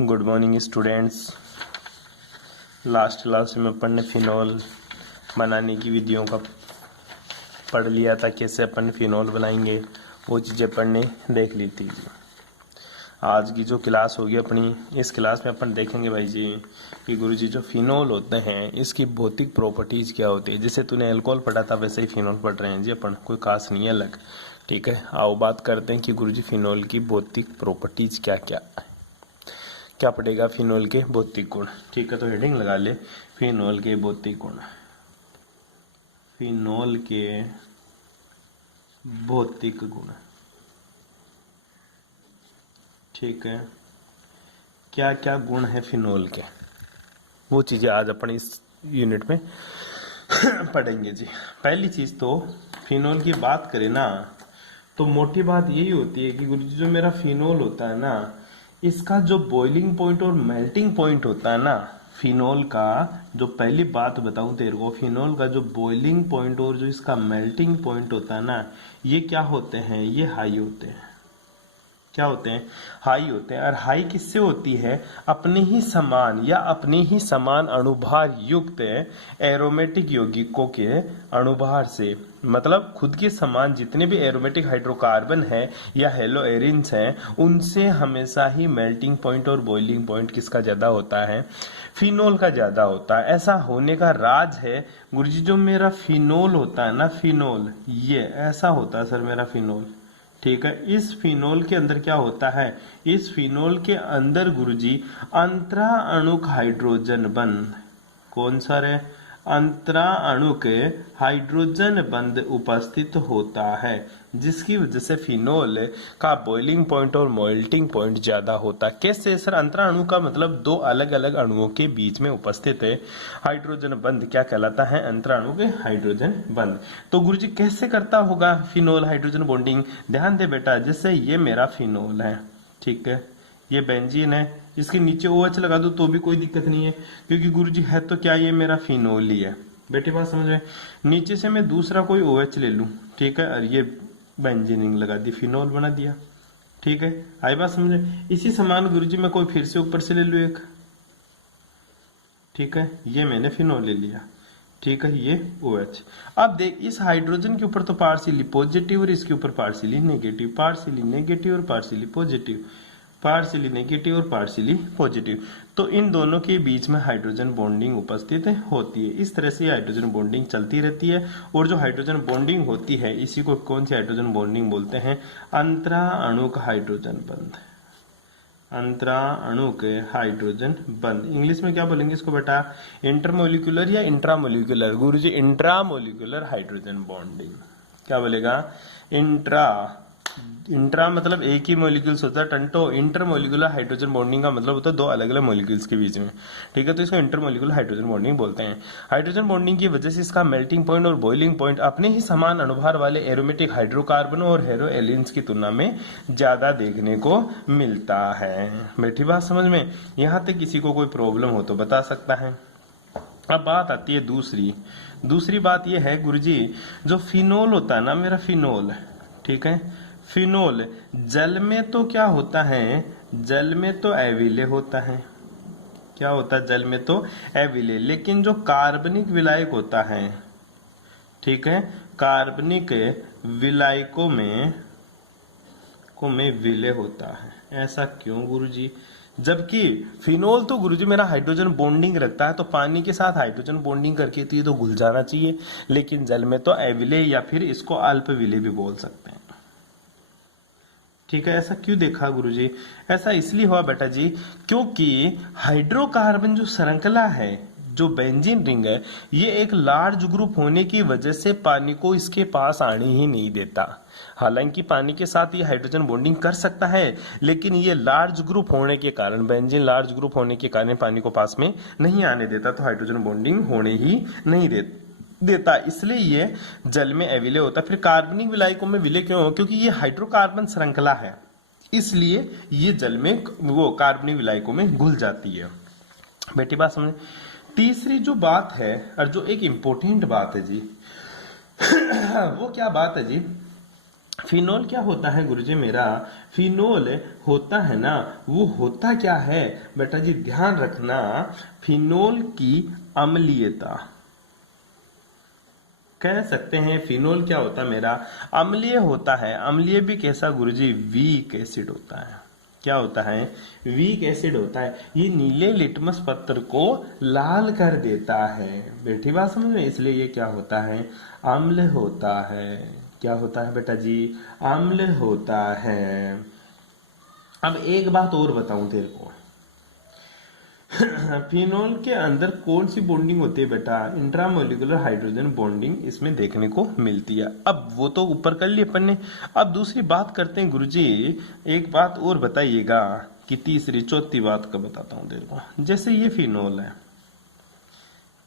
Good morning students. Last class में अपन ने phenol बनाने की विधियों का पढ़ लिया था, कैसे अपन फिनोल बनाएंगे वो चीज़ें अपन ने देख ली थी। आज की जो क्लास होगी अपनी, इस क्लास में अपन देखेंगे भाई जी कि गुरुजी जो फिनोल होते हैं इसकी भौतिक प्रॉपर्टीज़ क्या होती है। जैसे तूने अल्कोहल पढ़ा था वैसे ही फिनोल पढ़ रहे हैं जी अपन, कोई खास नहीं है अलग। ठीक है, आओ बात करते हैं कि गुरुजी फिनोल की भौतिक प्रॉपर्टीज़ क्या क्या है। क्या पड़ेगा? फिनोल के भौतिक गुण। ठीक है, तो हेडिंग लगा ले, फिनोल के भौतिक गुण। फिनोल के भौतिक गुण। ठीक है, क्या क्या गुण है फिनोल के, वो चीजें आज अपन इस यूनिट में पढ़ेंगे जी। पहली चीज तो फिनोल की बात करें ना, तो मोटी बात यही होती है कि गुरुजी जो मेरा फिनोल होता है ना, इसका जो बॉइलिंग पॉइंट और मेल्टिंग पॉइंट होता है ना, फिनोल का जो पहली बात बताऊं तेरे को, फिनोल का जो बॉइलिंग पॉइंट और जो इसका मेल्टिंग पॉइंट होता है ना, ये क्या होते हैं? ये हाई होते हैं। क्या होते हैं? हाई होते हैं। और हाई किससे होती है? अपने ही समान या अपने ही समान अणुभार युक्त एरोमेटिक यौगिकों के अणुभार से। मतलब खुद के समान जितने भी एरोमेटिक हाइड्रोकार्बन है या हेलोएरिन्स हैं, उनसे हमेशा ही मेल्टिंग पॉइंट और बॉइलिंग पॉइंट किसका ज्यादा होता है? फिनोल का ज्यादा होता है। ऐसा होने का राज है गुरुजी, जो मेरा फिनोल होता है ना, फिनोल ये ऐसा होता है सर मेरा फिनोल। ठीक है, इस फिनोल के अंदर क्या होता है? इस फिनोल के अंदर गुरुजी अंतरा अणुक हाइड्रोजन बंध, कौन सा रे? अंतरा अणुक हाइड्रोजन बंध उपस्थित होता है, जिसकी वजह से फिनोल का बॉइलिंग पॉइंट और मेल्टिंग पॉइंट ज्यादा होता है। कैसे सर? अंतरा अणु का मतलब दो अलग अलग अणुओं के बीच में उपस्थित है हाइड्रोजन बंध क्या कहलाता है? अंतरा अणु के हाइड्रोजन बंध। तो गुरुजी कैसे करता होगा फिनोल हाइड्रोजन बॉन्डिंग? ध्यान दे बेटा, जैसे ये मेरा फिनोल है, ठीक है, ये बेंजीन है, इसके नीचे OH लगा दो तो भी कोई दिक्कत नहीं है, क्योंकि गुरुजी है तो क्या ये मेरा फिनोल ही है। बेटी बात समझ में? नीचे से मैं दूसरा कोई OH ले लूं, ठीक है, और ये बेंजीनिंग लगा दी, फिनोल बना दिया। ठीक है, आई बात समझ में? इसी समान गुरुजी मैं कोई फिर से ऊपर से ले लूं एक, ठीक है, ये मैंने फिनोल ले लिया, ठीक है, ये OH। अब देख, इस हाइड्रोजन के ऊपर तो पार्शियली पॉजिटिव और इसके ऊपर पार्शियली नेगेटिव, पार्शियली नेगेटिव और पार्शियली पॉजिटिव, पार्शियली नेगेटिव और पार्शियली पॉजिटिव। तो इन दोनों के बीच में हाइड्रोजन बॉन्डिंग उपस्थित होती है। इस तरह से हाइड्रोजन बॉन्डिंग चलती रहती है। और जो हाइड्रोजन बॉन्डिंग होती है, इसी को कौन सी हाइड्रोजन बॉन्डिंग बोलते हैं? अंतरा अणुक हाइड्रोजन बंध। अंतरा अणुक हाइड्रोजन बंध, इंग्लिश में क्या बोलेंगे इसको बेटा? इंटरमोलिकुलर या इंट्रामोलिकुलर? गुरुजी इंट्रामोलिकुलर हाइड्रोजन बॉन्डिंग। क्या बोलेगा? इंट्रा मतलब एक ही मॉलिक्यूल्स होता है, टंटो। इंटरमोलिकुलर हाइड्रोजन बॉन्डिंग का मतलब होता है दो अलग अलग मॉलिक्यूल्स के बीच में, ठीक है, तो इसको इंटरमोलिकुलर हाइड्रोजन बॉन्डिंग बोलते हैं। हाइड्रोजन बॉन्डिंग की वजह से इसका मेल्टिंग पॉइंट और बॉइलिंग पॉइंट अपने ही समान अणुभार वाले एरोमेटिक हाइड्रोकार्बन और हेलोएलिन्स की तुलना में ज्यादा देखने को मिलता है। बैठी बात समझ में? यहाँ तक किसी को कोई प्रॉब्लम हो तो बता सकता है। अब बात आती है दूसरी बात यह है गुरुजी, जो फिनोल होता है ना मेरा, फिनोल, ठीक है, फिनोल जल में तो क्या होता है? जल में तो अविलेय होता है। क्या होता है? जल में तो अविलेय। लेकिन जो कार्बनिक विलायक होता है, ठीक है, कार्बनिक विलायकों में विलय होता है। ऐसा क्यों गुरुजी? जबकि फिनोल तो गुरुजी मेरा हाइड्रोजन बॉन्डिंग रखता है, तो पानी के साथ हाइड्रोजन बॉन्डिंग करके तो ये तो घुल जाना चाहिए, लेकिन जल में तो अविलेय या फिर इसको अल्प विलेय भी बोल सकते हैं। ठीक है, ऐसा क्यों देखा गुरुजी? ऐसा इसलिए हुआ बेटा जी, क्योंकि हाइड्रोकार्बन जो श्रृंखला है, जो बेंजीन रिंग है, ये एक लार्ज ग्रुप होने की वजह से पानी को इसके पास आने ही नहीं देता। हालांकि पानी के साथ ये हाइड्रोजन बॉन्डिंग कर सकता है, लेकिन ये लार्ज ग्रुप होने के कारण, बेंजीन लार्ज ग्रुप होने के कारण पानी को पास में नहीं आने देता, तो हाइड्रोजन बॉन्डिंग होने ही नहीं देता, इसलिए ये जल में अविलेय होता है। फिर कार्बनिक विलायकों में विलेय क्यों हो? क्योंकि ये हाइड्रोकार्बन श्रृंखला है, इसलिए ये जल में वो कार्बनिक विलायकों में घुल जाती है। बेटी बात समझ? तीसरी जो बात है, और जो एक इंपॉर्टेंट बात है जी वो क्या बात है जी? फिनोल क्या होता है गुरुजी मेरा? फिनोल होता है ना, वो होता क्या है बेटा जी, ध्यान रखना, फिनोल की अम्लीयता। कह सकते हैं फिनोल क्या होता है मेरा? अम्लीय होता है। अम्लीय भी कैसा गुरुजी? वीक एसिड होता है। क्या होता है? वीक एसिड होता है। ये नीले लिटमस पत्र को लाल कर देता है। बैठी बात समझ में? इसलिए ये क्या होता है? अम्ल होता है। क्या होता है बेटा जी? अम्ल होता है। अब एक बात और बताऊं तेरे को, फिनोल के अंदर कौन सी बॉन्डिंग होती है बेटा? इंट्रामोलिकुलर हाइड्रोजन बॉन्डिंग इसमें देखने को मिलती है। अब वो तो ऊपर कर ली अपन ने। अब दूसरी बात करते हैं गुरुजी, एक बात और बताइएगा कि तीसरी चौथी बात का बताता हूं तेरे को। जैसे ये फिनोल है,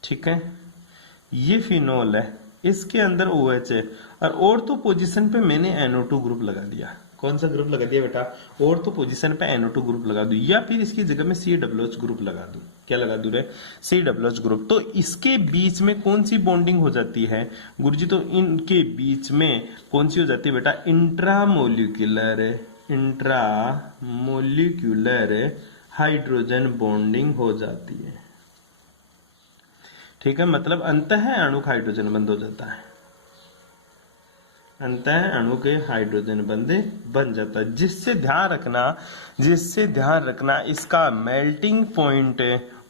ठीक है, ये फिनोल है, इसके अंदर OH है, और ऑर्थो पोजीशन पे मैंने NO2 ग्रुप लगा दिया। कौन सा ग्रुप लगा दिया बेटा? ऑर्थो पोजीशन पे NO2 ग्रुप लगा दूं, या फिर इसकी जगह में COOH ग्रुप लगा दूं। क्या लगा दूं रे? COOH group. तो इसके बीच में कौन सी बॉन्डिंग हो जाती है गुरुजी? तो इनके बीच में कौन सी हो जाती है बेटा? इंट्रामोलिक्यूलर हाइड्रोजन बॉन्डिंग हो जाती है। ठीक है, मतलब अंतः अणुक हाइड्रोजन बंद हो जाता है। अंतः अणु के हाइड्रोजन बंधे बन जाता है, जिससे ध्यान रखना इसका मेल्टिंग पॉइंट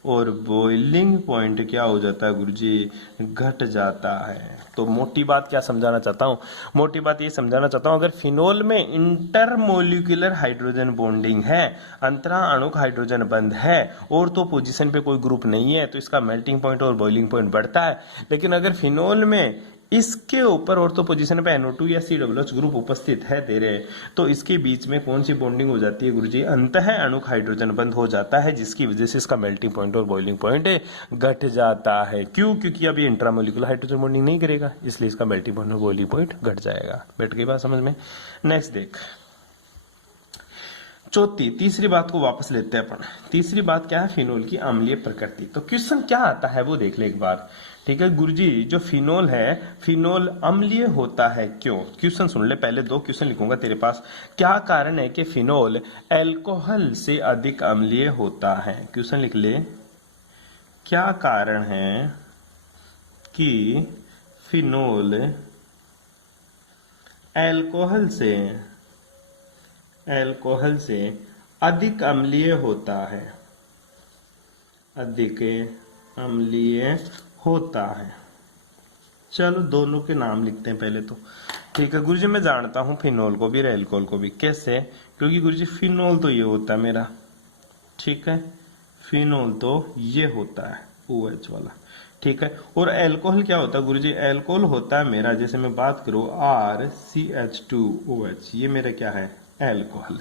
और बॉइलिंग पॉइंट क्या हो जाता है गुरुजी? घट जाता है। तो मोटी बात क्या समझाना चाहता हूं? मोटी बात ये समझाना चाहता हूं, अगर फिनोल में इंटरमोलिकुलर हाइड्रोजन बॉन्डिंग है, अंतरा अणुक हाइड्रोजन बंध है, और तो पोजीशन पे कोई ग्रुप नहीं है, तो इसका मेल्टिंग पॉइंट और बॉइलिंग पॉइंट बढ़ता है। लेकिन अगर फिनोल में इसके ऊपर ऑर्थो पोजीशन पे NO2 या COOH ग्रुप उपस्थित है तेरे, तो इसके बीच में कौन सी बॉन्डिंग हो जाती है गुरुजी? अंतः अणुक हाइड्रोजन बंध हो जाता है, जिसकी वजह से इसका मेल्टिंग पॉइंट और बॉइलिंग पॉइंट घट जाता है। क्यों? क्योंकि अब ये इंट्रामोलिकुलर हाइड्रोजन बॉन्डिंग नहीं करेगा, इसलिए इसका मेल्टिंग पॉइंट और बॉइलिंग पॉइंट घट जाएगा। बैठ गई बात समझ में? नेक्स्ट देख, तीसरी बात को वापस लेते हैं अपन। तीसरी बात क्या है? फिनोल की अम्लीय प्रकृति। तो क्वेश्चन क्या आता है वो देख ले एक बार। ठीक है गुरुजी, जो फिनोल है, फिनोल अम्लीय होता है क्यों? क्वेश्चन सुन ले, पहले 2 क्वेश्चन लिखूंगा तेरे पास। क्या कारण है कि फिनोल अल्कोहल से अधिक अम्लीय होता है? क्वेश्चन लिख ले, क्या कारण है कि फिनोल अल्कोहल से अधिक अम्लीय होता है? अधिक अम्लीय होता है। चलो दोनों के नाम लिखते हैं पहले तो। ठीक है गुरुजी, मैं जानता हूं फिनोल को भी और अल्कोहल को भी। कैसे? क्योंकि गुरुजी फिनोल तो ये होता है मेरा, ठीक है, फिनोल तो ये होता है OH वाला, ठीक है। और अल्कोहल क्या होता है गुरुजी? अल्कोहल होता है मेरा, जैसे मैं बात करूं RCH2OH, ये मेरा क्या है? अल्कोहल।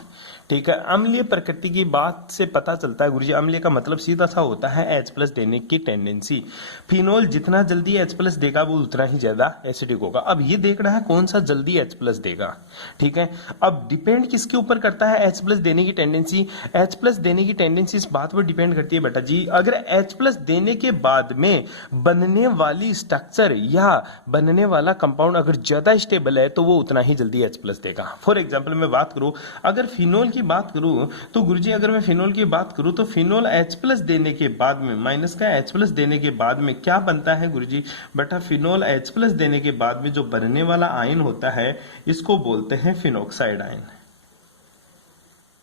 ठीक है, अम्लीय प्रकृति की बात से पता चलता है गुरुजी, अम्लीय का मतलब सीधा सा होता है H+ देने की टेंडेंसी। फिनोल जितना जल्दी H+ देगा वो उतना ही ज्यादा एसिडिक होगा। अब ये देखना है कौन सा जल्दी H+ देगा। ठीक है, अब डिपेंड किसके ऊपर करता है H+ देने की टेंडेंसी? H+ देने की टेंडेंसी इस बात पर डिपेंड करती है बेटा जी, अगर H+ देने के बाद में बनने वाली स्ट्रक्चर या बनने वाला कंपाउंड अगर ज्यादा स्टेबल है तो वो उतना ही जल्दी H+ देगा। फॉर एग्जाम्पल मैं बात करूं, अगर फिनोल की बात करूं तो गुरुजी, अगर मैं फिनोल की बात करूं तो फिनोल H+ देने के बाद में, माइनस का H+ देने के बाद में क्या बनता है गुरुजी? बेटा फिनोल H+ देने के बाद में जो बनने वाला आयन होता है, इसको बोलते हैं फिनोक्साइड आयन।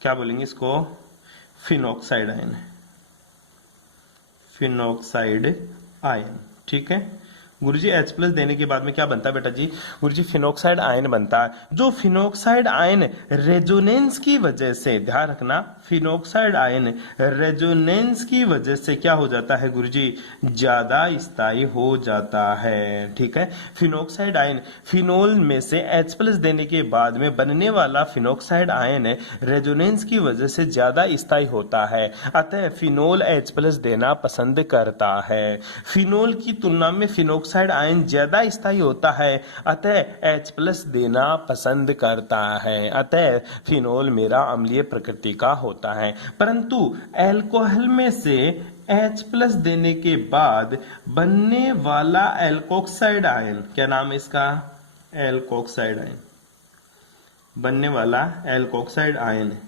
क्या बोलेंगे इसको? Phenoxide ion, phenoxide ion. ठीक है गुरुजी, H+ देने के बाद में क्या बनता है बेटा जी? गुरुजी फिनोक्साइड आयन बनता है। जो फिनोक्साइड आयन रेजोनेंस की वजह से, ध्यान रखना, फिनोक्साइड आयन रेजोनेंस की वजह से क्या हो जाता है गुरुजी? ज्यादा स्थायी हो जाता है। ठीक है, फिनोक्साइड आयन, फिनोल में से H+ देने के बाद में बनने वाला फिनोक्साइड आयन रेजोनेंस की वजह से ज्यादा स्थायी होता है, अतः फिनोल H+ देना पसंद करता है। फिनोल की तुलना में फिनोक्साइड आयन ज्यादा स्थायी होता है, अतः H+ देना पसंद करता है। अतः फिनोल मेरा अम्लीय प्रकृति का होता है। परंतु अल्कोहल में से H+ देने के बाद बनने वाला एल्कोक्साइड आयन, क्या नाम है इसका? Alkoxide ion. बनने वाला एल्कोक्साइड आयन है,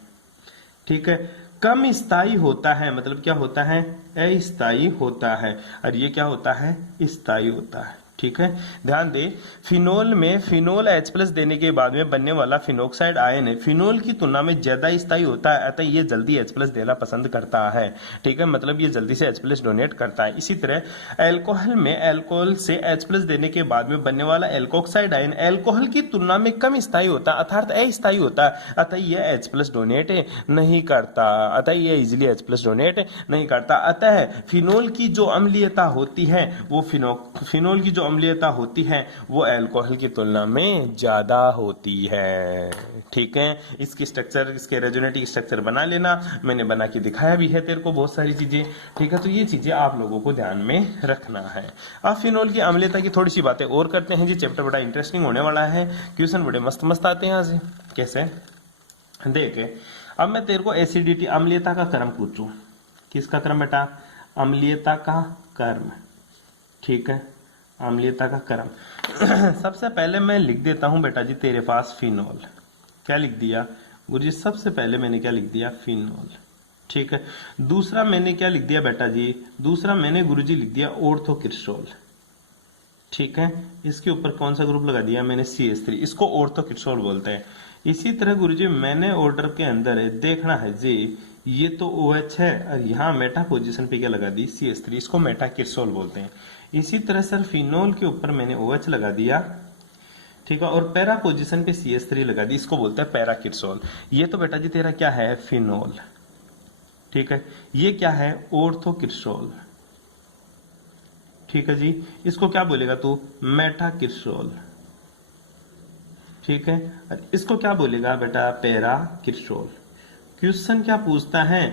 ठीक है। कम स्थायी होता है, मतलब क्या होता है, अस्थायी होता है, और ये क्या होता है, स्थायी होता है, ठीक है। ध्यान दे, फिनोल में फिनोल H+ देने के बाद में बनने वाला फिनोक्साइड आयन है, फिनोल की तुलना में ज्यादा स्थायी होता है, अतः ये जल्दी H+ देना पसंद करता है, ठीक है, मतलब ये जल्दी से H+ डोनेट करता है। इसी तरह अल्कोहल में अल्कोहल से H+ देने के बाद में बनने वाला एल्कोक्साइड आयन अल्कोहल की तुलना में कम स्थायी होता है, अर्थात अस्थायी होता है, अतः यह H+ डोनेट नहीं करता, अतः यह इजिली H+ डोनेट नहीं करता। अतः फिनोल की जो अम्लीयता होती है वो फिनोल की जो अम्लीयता होती है वो अल्कोहल की तुलना में ज्यादा होती है, ठीक है। इसकी स्ट्रक्चर, इसके रेजोनेटिव स्ट्रक्चर बना लेना, मैंने बना के दिखाया भी है तेरे को बहुत सारी चीजें, ठीक है। तो ये चीजें आप लोगों को ध्यान में रखना है। अब फिनोल की अम्लीयता की थोड़ी सी बातें और करते हैं जी, चैप्टर बड़ा इंटरेस्टिंग होने वाला है, क्वेश्चन बड़े मस्त मस्त आते हैं यहाँ से। कैसे, देख अब मैं तेरे को एसिडिटी अम्लीयता का क्रम पूछूं, किसका क्रम बेटा, अम्लीयता का क्रम, ठीक है, अम्लीयता का क्रम। सबसे पहले मैं लिख देता हूं बेटा जी तेरे पास फिनोल, क्या लिख दिया गुरुजी, सबसे पहले मैंने क्या लिख दिया, फिनोल, ठीक है। दूसरा मैंने क्या लिख दिया बेटा जी, दूसरा मैंने गुरुजी लिख दिया ऑर्थोक्रिस्टोल, ठीक है। इसके ऊपर कौन सा ग्रुप लगा दिया मैंने, CH3, इसको ऑर्थोक्रिस्टोल बोलते हैं। इसी तरह गुरुजी मैंने ऑर्डर के अंदर है, देखना है जी, ये तो OH है और यहाँ मेटा पोजीशन पे क्या लगा दी, CH3, इसको मेटाक्रिस्टोल बोलते हैं। इसी तरह सर फिनोल के ऊपर मैंने OH लगा दिया, ठीक है, और पैरा पोजीशन पे CH3 लगा दी, इसको बोलते हैं पैराक्रिस्टोल। ये तो बेटा जी तेरा क्या है, फिनोल, ठीक है। ये क्या है, ऑर्थोक्रिस्टोल, ठीक है जी। इसको क्या बोलेगा तू, मेटाक्रिस्टोल, ठीक है। इसको क्या बोलेगा बेटा, पैराक्रिस्टोल। क्वेश्चन क्या पूछता है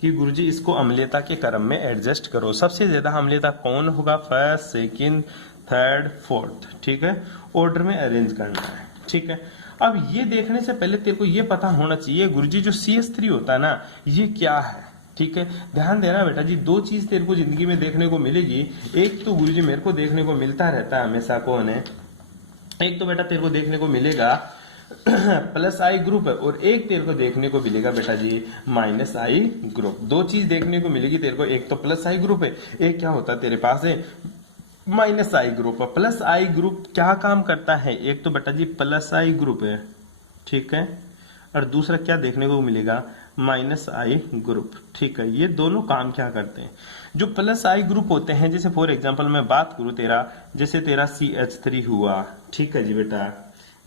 कि गुरुजी इसको अम्लीयता के क्रम में एडजस्ट करो, सबसे ज्यादा अम्लीयता कौन होगा, फर्स्ट, सेकंड, थर्ड, फोर्थ, ठीक है, ऑर्डर में अरेंज करना है, ठीक है। अब ये देखने से पहले तेरे को ये पता होना चाहिए गुरुजी जो CH3 होता है ना, ये क्या है, ठीक है। ध्यान देना बेटा जी, दो चीज तेरे को जिंदगी में देखने को मिलेगी, एक तो गुरुजी मेरे को देखने को मिलता रहता है हमेशा, कौन है, एक तो बेटा तेरे को देखने को मिलेगा +I ग्रुप है, और एक तेरे को देखने को मिलेगा बेटा जी -I ग्रुप। दो चीज देखने को मिलेगी तेरे को, एक तो +I ग्रुप है, एक क्या होता है तेरे पास है -I ग्रुप। +I ग्रुप क्या काम करता है, एक तो बेटा जी +I ग्रुप है, ठीक है, और दूसरा क्या देखने को मिलेगा, -I ग्रुप, ठीक है। ये दोनों काम क्या करते हैं, जो +I ग्रुप होते हैं, जैसे फॉर एग्जांपल मैं बात करूं तेरा, जैसे तेरा CH3 हुआ, ठीक है जी बेटा,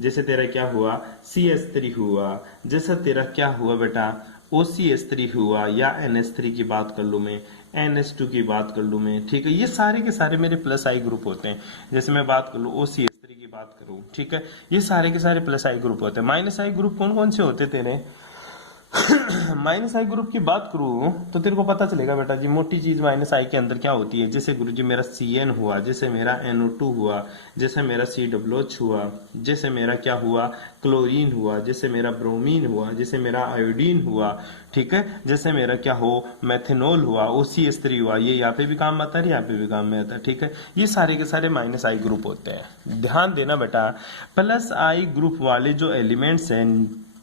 जैसे तेरा क्या हुआ, CH3 हुआ, जैसा तेरा क्या हुआ बेटा, OCH3 हुआ, या NH3 की बात कर लूं मैं, NH2 की बात कर लूं मैं, ठीक है। ये सारे के सारे मेरे +I ग्रुप होते हैं। जैसे मैं बात कर लूं OCH3 की बात करूं, ठीक है, ये सारे के सारे +I ग्रुप होते हैं। -I ग्रुप कौन कौन से होते तेरे -I ग्रुप की बात करूं तो तेरे को पता चलेगा बेटा जी, मोटी चीज -I के अंदर क्या होती है, जैसे गुरुजी मेरा CN हुआ, जैसे मेरा NO2 हुआ, जैसे मेरा COH हुआ, जैसे मेरा क्या हुआ, क्लोरीन हुआ, जैसे मेरा ब्रोमीन हुआ, जैसे मेरा आयोडीन हुआ, ठीक है, जैसे मेरा क्या हो, मेथेनॉल हुआ, OCH3 हुआ, ये यहाँ पे भी काम आता है, यहाँ पे भी काम में आता है, ठीक है। ये सारे के सारे -I ग्रुप होते हैं। ध्यान देना बेटा, +I ग्रुप वाले जो एलिमेंट्स हैं,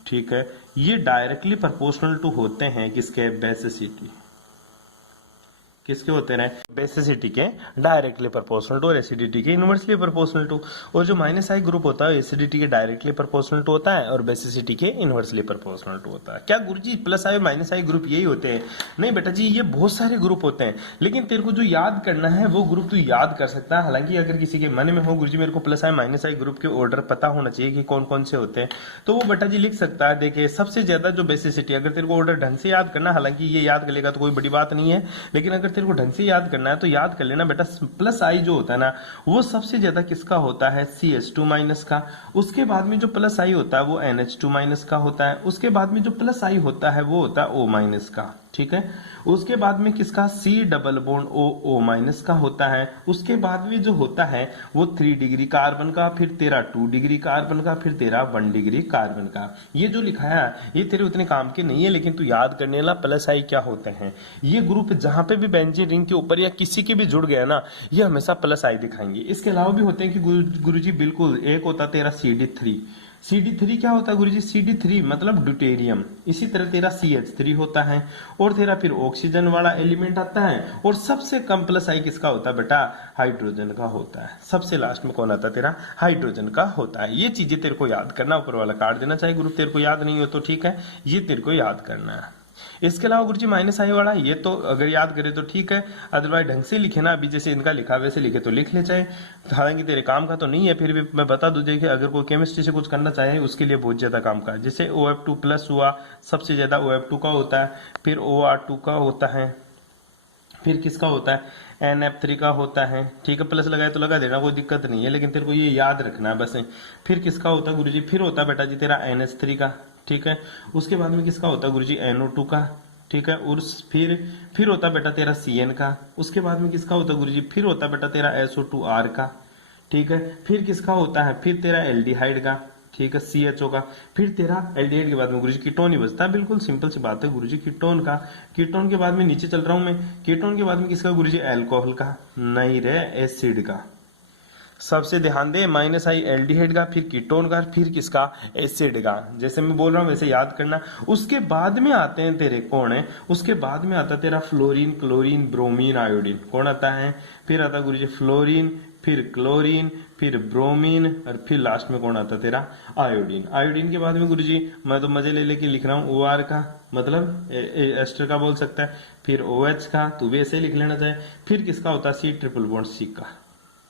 ठीक है, ये डायरेक्टली प्रोपोर्शनल टू होते हैं किसके, बेसिसिटी, किसके होते हैं, बेसिसिटी के डायरेक्टली प्रोपोर्शनल टू, और एसिडिटी के इनवर्सली प्रोपोर्शनल टू। और जो -I ग्रुप होता है एसिडिटी के डायरेक्टली प्रोपोर्शनल टू होता है, और बेसिसिटी के इनवर्सली प्रोपोर्शनल टू होता है। क्या गुरुजी +I और -I ग्रुप यही होते हैं, नहीं बेटा जी, ये बहुत सारे ग्रुप होते हैं, लेकिन तेरे को जो याद करना है वो ग्रुप तू याद कर सकता है। हालांकि अगर किसी के मन में हो गुरुजी मेरे को +I -I ग्रुप के ऑर्डर पता होना चाहिए कि कौन कौन से होते हैं, तो वो बेटा जी लिख सकता है। देखिए सबसे ज्यादा जो बेसिसिटी, अगर तेरे को ऑर्डर ढंग से याद करना, हालांकि ये याद कर लेगा तो कोई बड़ी बात नहीं है, लेकिन अगर तेरे को ढंग से याद करना है तो याद कर लेना बेटा, +I जो होता है ना वो सबसे ज्यादा किसका होता है, CH2- का। उसके बाद में जो +I होता है वो NH2- का होता है। उसके बाद में जो +I होता है वो होता है O- का, ठीक है। उसके बाद में किसका, C डबल बॉन्ड O- का होता है। उसके बाद में जो होता है वो 3 डिग्री कार्बन का, फिर तेरा 2 डिग्री कार्बन का, फिर तेरा 1 डिग्री कार्बन का। ये जो लिखाया ये तेरे उतने काम के नहीं है, लेकिन तू याद करने ला +I क्या होते हैं। ये ग्रुप जहां पे भी बेंजीन रिंग के ऊपर या किसी के भी जुड़ गया ना, ये हमेशा +I दिखाएंगे। इसके अलावा भी होते हैं कि गुरुजी बिल्कुल, एक होता तेरा CD3, CD3 क्या होता है गुरुजी? CD3 मतलब ड्यूटेरियम। इसी तरह तेरा CH3 होता है और तेरा फिर ऑक्सीजन वाला एलिमेंट आता है और सबसे कम प्लस आई किसका होता है बेटा? हाइड्रोजन का होता है। सबसे लास्ट में कौन आता है तेरा? हाइड्रोजन का होता है। ये चीजें तेरे को याद करना, ऊपर वाला काट देना चाहिए ग्रुप, तेरे को याद नहीं हो तो ठीक है, ये तेरे को याद करना है। इसके अलावा गुरुजी माइनस आई वाला ये तो अगर याद करे तो ठीक है, अदरवाइज ढंग से लिखे ना, अभी जैसे इनका लिखा वैसे लिखे तो लिख ले चाहे, हालांकि तेरे काम का तो नहीं है, फिर भी मैं बता दूं कि अगर कोई केमिस्ट्री से कुछ करना चाहे उसके लिए बहुत ज्यादा काम का है। जैसे OF2 प्लस हुआ, सबसे ज्यादा OF2 का होता है, फिर OR2 का होता है, फिर किसका होता है? NF3 का होता है। ठीक है, प्लस लगाए तो लगा देना, कोई दिक्कत नहीं है, लेकिन तेरे को ये याद रखना है बस। फिर किसका होता है गुरुजी? फिर होता है बेटा जी तेरा NH3 का। ठीक है, उसके बाद में किसका होता है गुरुजी? NO2 का। ठीक है, और फिर होता है बेटा तेरा CN का। उसके बाद में किसका होता है गुरुजी? फिर होता है बेटा तेरा SO2R का। ठीक है, फिर किसका होता है? फिर तेरा एल्डिहाइड का। ठीक है, CHO का। फिर तेरा एल्डिहाइड के बाद में गुरुजी कीटोन ही बचता है। बिल्कुल सिंपल सी बात है गुरुजी, कीटोन का। कीटोन के बाद में नीचे चल रहा हूं मैं, कीटोन के बाद में किसका गुरुजी? अल्कोहल का। नहीं रे, एसिड का। सबसे ध्यान दे, माइनस आई एल्डिहाइड का, फिर कीटोन का, फिर किसका? एसिड का। जैसे मैं बोल रहा हूं वैसे याद करना। उसके बाद में आते हैं तेरे कौन है? उसके बाद में आता तेरा फ्लोरीन, क्लोरीन, ब्रोमीन, आयोडीन। कौन आता है? फिर आता गुरुजी फ्लोरीन, फिर क्लोरीन, फिर ब्रोमीन, और फिर लास्ट में कौन आता तेरा? आयोडीन। आयोडीन के बाद में गुरुजी मैं तो मजे ले लेके लिख रहा हूँ OR का, मतलब एस्टर का बोल सकता है, फिर OH का, तू भी ऐसे लिख लेना चाहे। फिर किसका होता है? C�BC का।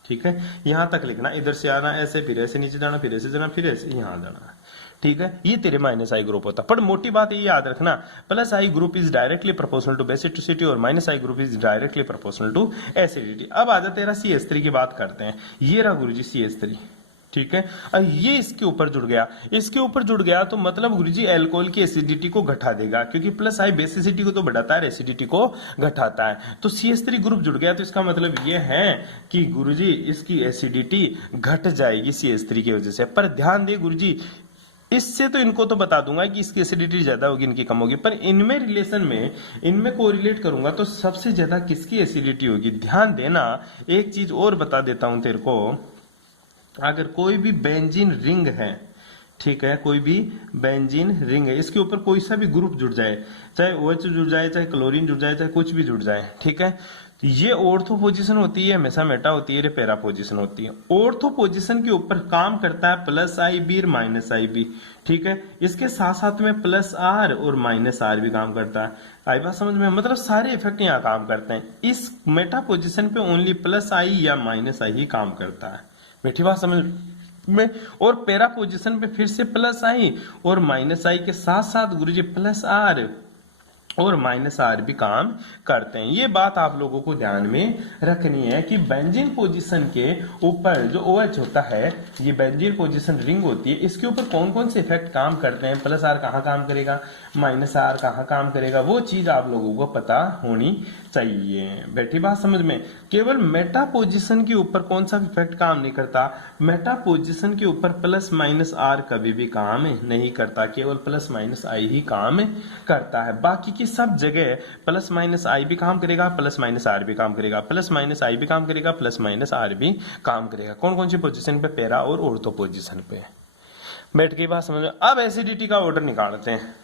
ठीक है, यहां तक लिखना, इधर से आना ऐसे, फिर ऐसे नीचे जाना, फिर ऐसे जाना, फिर ऐसे यहां जाना। ठीक है, ये तेरे माइनस आई ग्रुप होता है। पर मोटी बात ये याद रखना, plus I group is directly proportional to basicity और minus I group is directly proportional to acidity. अब आजा तेरा CH3 की बात करते हैं। ये रहा गुरुजी CH3। ठीक है, और ये इसके ऊपर जुड़ गया, इसके ऊपर जुड़ गया तो मतलब गुरुजी अल्कोहल की एसिडिटी को घटा देगा, क्योंकि प्लस आई बेसिसिटी को तो बढ़ाता है, एसिडिटी को घटाता है। तो CH3 ग्रुप जुड़ गया तो इसका मतलब ये है कि गुरुजी इसकी एसिडिटी घट जाएगी CH3 की वजह से। पर ध्यान दे गुरुजी, इससे तो इनको तो बता दूंगा कि इसकी एसिडिटी ज्यादा होगी, इनकी कम होगी, पर इनमें रिलेशन में इनमें कोरिलेट करूंगा तो सबसे ज्यादा किसकी एसिडिटी होगी। ध्यान देना, एक चीज और बता देता हूं तेरे को, अगर कोई भी बेंजीन रिंग है, ठीक है, कोई भी बेंजीन रिंग है, इसके ऊपर कोई सा भी ग्रुप जुड़ जाए, चाहे OH जुड़ जाए, चाहे क्लोरीन जुड़ जाए, चाहे कुछ भी जुड़ जाए, ठीक है, तो ये ऑर्थो पोजीशन होती है, हमेशा मेटा होती है, पैरा पोजीशन होती है। ऑर्थो पोजीशन के ऊपर काम करता है प्लस आई बी और माइनस आई बी। ठीक है, इसके साथ साथ में प्लस आर और माइनस आर भी काम करता है। आई बात समझ में? मतलब सारे इफेक्ट यहाँ काम करते हैं। इस मेटा पोजीशन पे ओनली प्लस आई या माइनस आई ही काम करता है। मीठी बात समझ में? और पैरा पोजीशन पे फिर से प्लस आई और माइनस आई के साथ साथ गुरुजी प्लस आर और माइनस आर भी काम करते हैं। ये बात आप लोगों को ध्यान में रखनी है कि बेंजीन पोजीशन के ऊपर जो OH होता है, ये बेंजीन पोजीशन रिंग होती है, इसके ऊपर कौन कौन से इफेक्ट काम करते हैं, प्लस आर कहाँ काम करेगा, माइनस आर कहाँ काम करेगा, वो चीज आप लोगों को पता होनी चाहिए। बैठी बात समझ में? केवल मेटा पोजीशन के ऊपर कौन सा इफेक्ट काम नहीं करता, मेटा पोजीशन के ऊपर प्लस माइनस आर कभी भी काम नहीं करता, केवल प्लस माइनस आई ही काम करता है। बाकी की सब जगह प्लस माइनस आई भी काम करेगा, प्लस माइनस आर भी काम करेगा, प्लस माइनस आई भी काम करेगा, प्लस माइनस आर भी काम करेगा। कौन कौन सी पोजीशन पे? पैरा और ऑर्थो पोजीशन पे। बैठ गई बात समझ में? अब एसिडिटी का ऑर्डर निकालते हैं।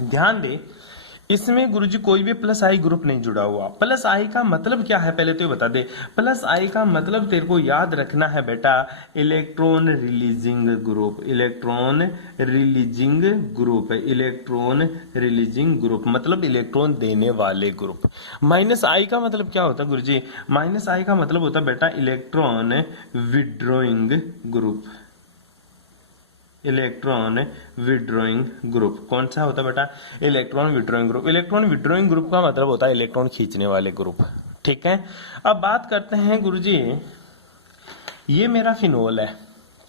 ध्यान दे, इसमें गुरुजी कोई भी प्लस आई ग्रुप नहीं जुड़ा हुआ। प्लस आई का मतलब क्या है पहले तो ये बता दे। प्लस आई का मतलब तेरे को याद रखना है बेटा, electron releasing group. Electron releasing group है, इलेक्ट्रॉन रिलीजिंग ग्रुप मतलब इलेक्ट्रॉन देने वाले ग्रुप। माइनस आई का मतलब क्या होता है गुरुजी? माइनस आई का मतलब होता है बेटा electron withdrawing group. Electron withdrawing group कौन सा होता है बेटा? Electron withdrawing group. Electron withdrawing group का मतलब होता है इलेक्ट्रॉन खींचने वाले ग्रुप। ठीक है, अब बात करते हैं गुरुजी, ये मेरा फिनोल है,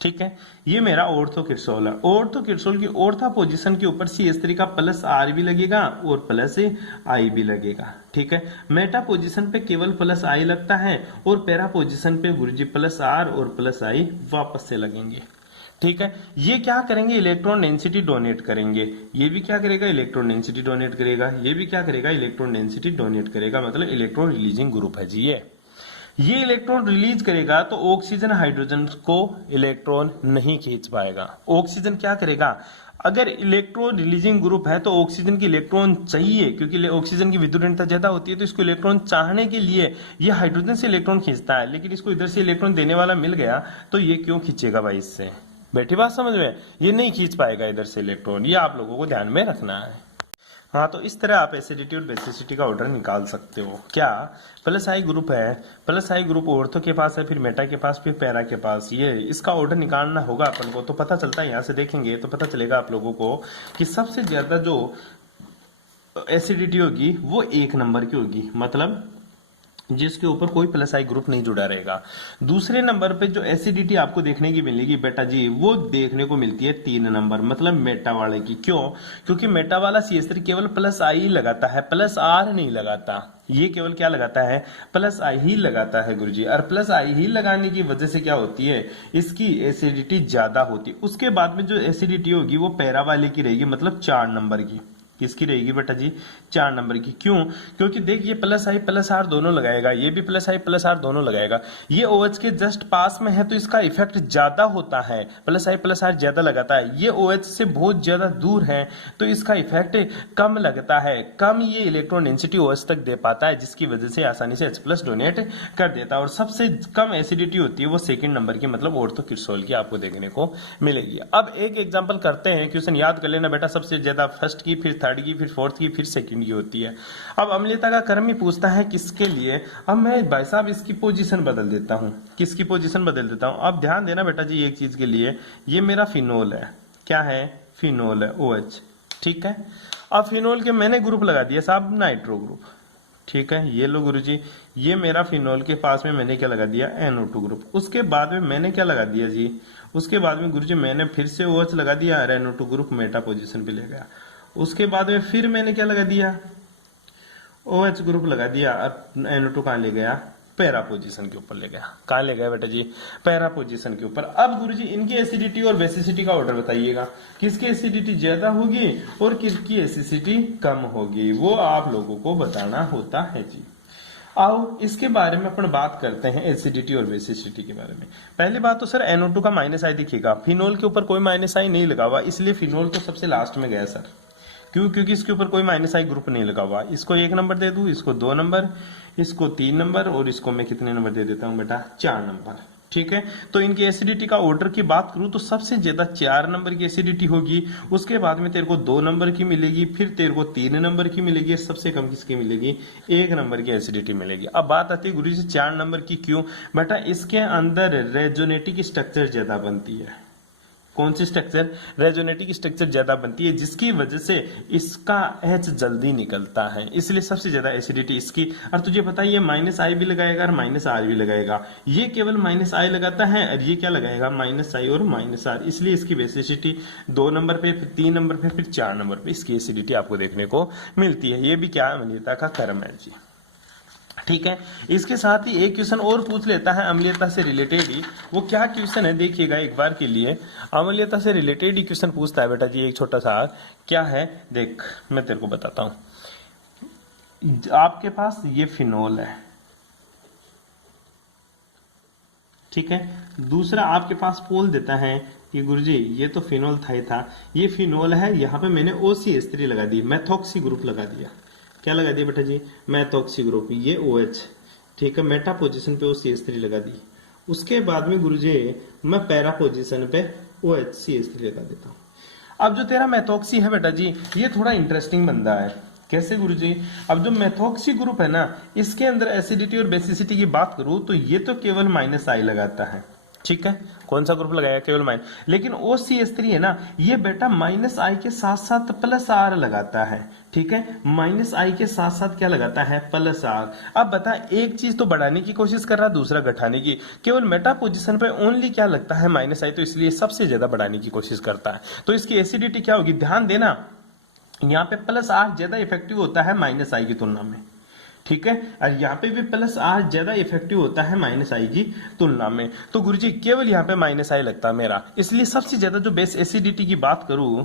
ठीक है, ये मेरा ऑर्थो किरसोल है। ऑर्थो किरसोल की ऑर्था पोजीशन के ऊपर CH3 का प्लस आर भी लगेगा और प्लस आई भी लगेगा। ठीक है, मेटा पोजीशन पे केवल प्लस आई लगता है और पैरा पोजीशन पे गुरुजी प्लस आर और प्लस आई वापस से लगेंगे। ठीक है, ये क्या करेंगे? इलेक्ट्रॉन डेंसिटी डोनेट करेंगे। ये भी क्या करेगा? इलेक्ट्रॉन डेंसिटी डोनेट करेगा। ये भी क्या करेगा? इलेक्ट्रॉन डेंसिटी डोनेट करेगा, मतलब इलेक्ट्रॉन रिलीजिंग ग्रुप है जी। ये इलेक्ट्रॉन रिलीज करेगा तो ऑक्सीजन हाइड्रोजन को इलेक्ट्रॉन नहीं खींच पाएगा। ऑक्सीजन क्या करेगा, अगर इलेक्ट्रॉन रिलीजिंग ग्रुप है तो ऑक्सीजन की इलेक्ट्रॉन चाहिए, क्योंकि ऑक्सीजन की विद्युत ज्यादा होती है, तो इसको इलेक्ट्रॉन चाहने के लिए ये हाइड्रोजन से इलेक्ट्रॉन खींचता है, लेकिन इसको इधर से इलेक्ट्रॉन देने वाला मिल गया तो ये क्यों खींचेगा भाई इससे? बैठी बात समझ में? ये नहीं खींच पाएगा इधर से इलेक्ट्रॉन, ये आप लोगों को ध्यान में रखना है। हाँ, तो इस तरह आप एसिडिटी और बेसिसिटी का ऑर्डर निकाल सकते हो। क्या प्लस आई ग्रुप है, प्लस आई ग्रुप ऑर्थो के पास है, फिर मेटा के पास, फिर पैरा के पास, ये इसका ऑर्डर निकालना होगा अपन को। तो पता चलता है, यहाँ से देखेंगे तो पता चलेगा आप लोगों को कि सबसे ज्यादा जो एसिडिटी होगी वो 1 नंबर की होगी, मतलब जिसके ऊपर कोई प्लस आई ग्रुप नहीं जुड़ा रहेगा। दूसरे नंबर पे जो एसिडिटी आपको देखने की मिलेगी बेटा जी, वो देखने को मिलती है 3 नंबर, मतलब मेटा वाले की। क्यों? क्योंकि मेटा वाला CH3 केवल प्लस आई लगाता है, प्लस आर नहीं लगाता। ये केवल क्या लगाता है, प्लस आई ही लगाता है गुरुजी। और प्लस आई ही लगाने की वजह से क्या होती है, इसकी एसिडिटी ज्यादा होती है। उसके बाद में जो एसिडिटी होगी वो पैरा वाले की रहेगी, मतलब 4 नंबर की। किसकी रहेगी बेटा जी, 4 नंबर की। क्यों? क्योंकि देख ये प्लस आई प्लस आर दोनों लगाएगा, ये भी प्लस आई प्लस आर दोनों लगाएगा। ये OH के जस्ट पास में है तो इसका इफेक्ट ज्यादा होता है, प्लस आई प्लस आर ज्यादा लगाता है। ये OH से बहुत ज्यादा दूर है तो इसका इफेक्ट कम लगता है, कम ये इलेक्ट्रॉन डेंसिटी OH तक दे पाता है, जिसकी वजह से आसानी से H+ डोनेट कर देता है। और सबसे कम एसिडिटी होती है वो 2nd नंबर की, मतलब ऑर्थोकिरसोल की आपको देखने को मिलेगी। अब एक एग्जाम्पल करते हैं, क्वेश्चन याद कर लेना बेटा, सबसे ज्यादा फर्स्ट की, फिर 3rd की, फिर 4th की, फिर 2nd की होती है। अब अम्लीयता का क्रम ही पूछता है किसके लिए। अब मैं भाई साहब इसकी पोजीशन बदल देता हूं, किसकी पोजीशन बदल देता हूं। अब ध्यान देना बेटा जी एक चीज के लिए, ये मेरा फिनोल है, क्या है, फिनोल है OH, ठीक है। अब फिनोल के मैंने ग्रुप लगा दिया साहब नाइट्रो ग्रुप, ठीक है। ये लो गुरुजी, ये मेरा फिनोल के पास में मैंने क्या लगा दिया, NO2 ग्रुप। उसके बाद में मैंने क्या लगा दिया जी, उसके बाद में गुरुजी मैंने फिर से OH लगा दिया, NO2 ग्रुप मेटा पोजीशन पे ले गया। उसके बाद में फिर मैंने क्या लगा दिया, OH ग्रुप लगा दिया। अब NO2 कहां ले गया, पैरा पोजीशन के ऊपर ले गया। कहां ले गया बेटा जी, पैरा पोजीशन के ऊपर। अब गुरुजी इनकी एसिडिटी और बेसिसिटी का ऑर्डर बताइएगा, किसकी एसिडिटी ज्यादा होगी और किसकी एसिडिटी कम होगी, वो आप लोगों को बताना होता है जी। आओ इसके बारे में अपन बात करते हैं, एसिडिटी और बेसिसिटी के बारे में। पहली बात तो सर NO2 का माइनस आई दिखेगा, फिनोल के ऊपर कोई माइनस आई नहीं लगा हुआ, इसलिए फिनोल तो सबसे लास्ट में गया सर। क्यों? क्योंकि इसके ऊपर कोई माइनस आई ग्रुप नहीं लगा हुआ। इसको 1 नंबर दे दूं, इसको 2 नंबर, इसको 3 नंबर, और इसको मैं कितने नंबर दे देता हूं बेटा, 4 नंबर, ठीक है। तो इनकी एसिडिटी का ऑर्डर की बात करूं तो सबसे ज्यादा 4 नंबर की एसिडिटी होगी, उसके बाद में तेरे को 2 नंबर की मिलेगी, फिर तेरे को 3 नंबर की मिलेगी, सबसे कम किसकी मिलेगी, 1 नंबर की एसिडिटी मिलेगी। अब बात आती है गुरुजी 4 नंबर की क्यों, बेटा इसके अंदर रेजोनेटिक स्ट्रक्चर ज्यादा बनती है। कौन सी स्ट्रक्चर, रेजोनेटिक स्ट्रक्चर ज्यादा बनती है, जिसकी वजह से इसका H जल्दी निकलता है, इसलिए सबसे ज्यादा एसिडिटी इसकी। और तुझे पता है ये माइनस आई भी लगाएगा और माइनस आर भी लगाएगा, ये केवल माइनस आई लगाता है और ये क्या लगाएगा, माइनस आई और माइनस आर, इसलिए इसकी बेसिसिटी 2 नंबर पे, फिर 3 नंबर पे, फिर 4 नंबर पे इसकी एसिडिटी आपको देखने को मिलती है। ये भी क्या अम्लीयता का क्रम है जी, ठीक है। इसके साथ ही एक क्वेश्चन और पूछ लेता है अम्लीयता से रिलेटेड ही। वो क्या क्वेश्चन है देखिएगा एक बार के लिए, अम्लीयता से रिलेटेड ही क्वेश्चन पूछता है बेटा जी एक छोटा सा। क्या है देख, मैं तेरे को बताता हूं। आपके पास ये फिनोल है, ठीक है। दूसरा आपके पास बोल देता है कि गुरुजी ये तो फिनोल था ही था, ये फिनोल है, यहाँ पे मैंने OCH3 लगा दी, मेथॉक्सी ग्रुप लगा दिया। क्या लगा दिया बेटा जी, मेथॉक्सी ग्रुप, ये OH, ठीक है। मेटा पोजीशन पे OCH3 लगा दी। उसके बाद में गुरुजी मैं पैरा पोजीशन पे OHCH3 लगा देता हूँ। अब जो तेरा मेथॉक्सी है बेटा जी, ये थोड़ा इंटरेस्टिंग बंदा है। कैसे गुरुजी, अब जो मेथॉक्सी ग्रुप है ना, इसके अंदर एसिडिटी और बेसिसिटी की बात करूं तो ये तो केवल माइनस आई लगाता है, ठीक है। कौन सा ग्रुप लगाया, केवल माइनस। लेकिन OCH3 है ना, ये बेटा माइनस आई के साथ साथ प्लस आर लगाता है, ठीक है। माइनस आई के साथ साथ क्या लगाता है, प्लस आर। अब बता, एक चीज तो बढ़ाने की कोशिश कर रहा, दूसरा घटाने की। केवल मेटा पोजीशन पे ओनली क्या लगता है, माइनस आई, तो इसलिए सबसे ज्यादा बढ़ाने की कोशिश करता है। तो इसकी एसिडिटी क्या होगी, ध्यान देना, यहाँ पे प्लस आर ज्यादा इफेक्टिव होता है माइनस आई की तुलना में, ठीक है। और यहाँ पे भी प्लस आर ज्यादा इफेक्टिव होता है माइनस आई की तुलना में। तो गुरुजी केवल यहाँ पे माइनस आई लगता है मेरा, इसलिए सबसे ज्यादा जो बेस एसिडिटी की बात करूं,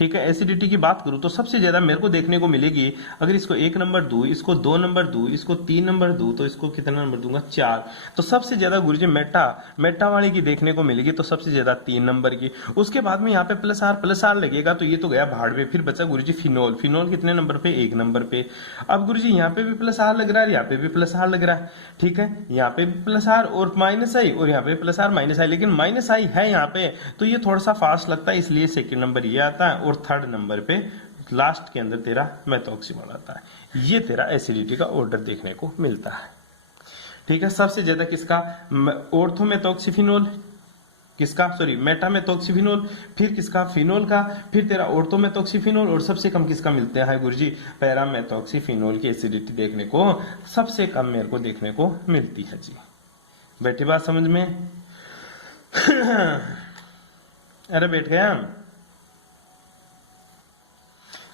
ठीक है। एसिडिटी की बात करूं तो सबसे ज्यादा मेरे को देखने को मिलेगी, अगर इसको 1 नंबर दूं, इसको 2 नंबर दूं, इसको 3 नंबर दूं, तो इसको कितना नंबर दूंगा, 4। तो सबसे ज्यादा गुरुजी मेटा वाले की देखने को मिलेगी, तो सबसे ज्यादा 3 नंबर की। उसके बाद में यहाँ पे प्लस आर लगेगा, तो ये तो गया भाड़ में। फिर बचा गुरुजी फिनोल। फिनोल कितने नंबर पे, 1 नंबर पे। अब गुरुजी यहाँ पे भी प्लस आर लग रहा है, यहाँ पे भी प्लस आर लग रहा है, ठीक है। यहाँ पे भी प्लस आर और माइनस आई, और यहाँ पे प्लस आर माइनस आई, लेकिन माइनस आई है यहाँ पे, तो ये थोड़ा सा फास्ट लगता है, इसलिए सेकंड नंबर ये आता है, और थर्ड नंबर पे लास्ट के अंदर तेरा मेथॉक्सीमोल आता है। ये तेरा एसिडिटी का ऑर्डर देखने को मिलता है, ठीक है। सबसे ज्यादा किसका, ऑर्थोमेथॉक्सीफिनोल, किसका, सॉरी मेटामेथॉक्सीफिनोल, फिर किसका, फिनोल का, फिर तेरा ऑर्थोमेथॉक्सीफिनोल, और सबसे कम किसका मिलता है गुरुजी, पैरामेथॉक्सीफिनोल की एसिडिटी देखने को सबसे कम मेरे को देखने को मिलती है जी। बैठी बात समझ में? अरे बैठ गया।